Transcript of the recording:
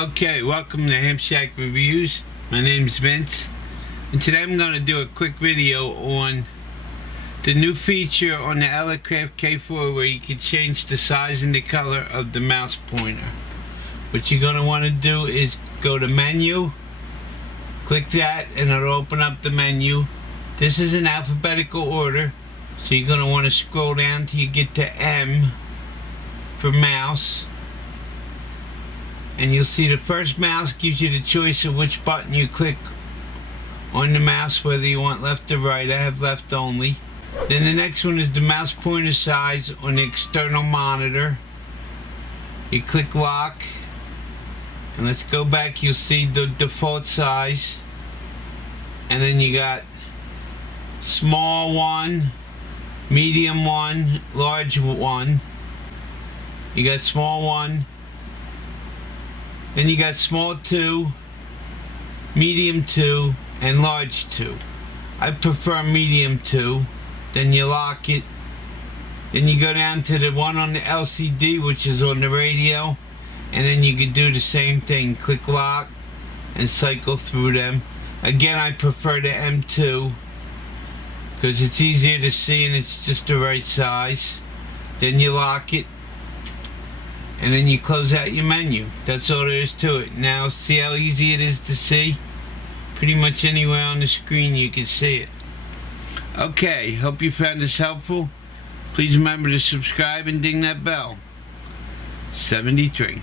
Okay, welcome to Ham Shack Reviews. My name is Vince, and today I'm going to do a quick video on the new feature on the Elecraft K4 where you can change the size and the color of the mouse pointer. What you're going to want to do is go to Menu, click that, and it'll open up the menu. This is in alphabetical order, so you're going to want to scroll down till you get to M for mouse. And you'll see the first mouse gives you the choice of which button you click on the mouse, whether you want left or right. I have left only. Then the next one is the mouse pointer size on the external monitor. You click lock, and let's go back. You'll see the default size, and then you got small 1, medium 1, large 1. You got small 1. Then you got small 2, medium 2, and large 2. I prefer medium 2. Then you lock it. Then you go down to the one on the LCD, which is on the radio, and then you can do the same thing. Click lock and cycle through them. Again, I prefer the M2 because it's easier to see and it's just the right size. Then you lock it, and then you close out your menu. That's all there is to it. Now, see how easy it is to see? Pretty much anywhere on the screen you can see it. Okay, hope you found this helpful. Please remember to subscribe and ding that bell. 73.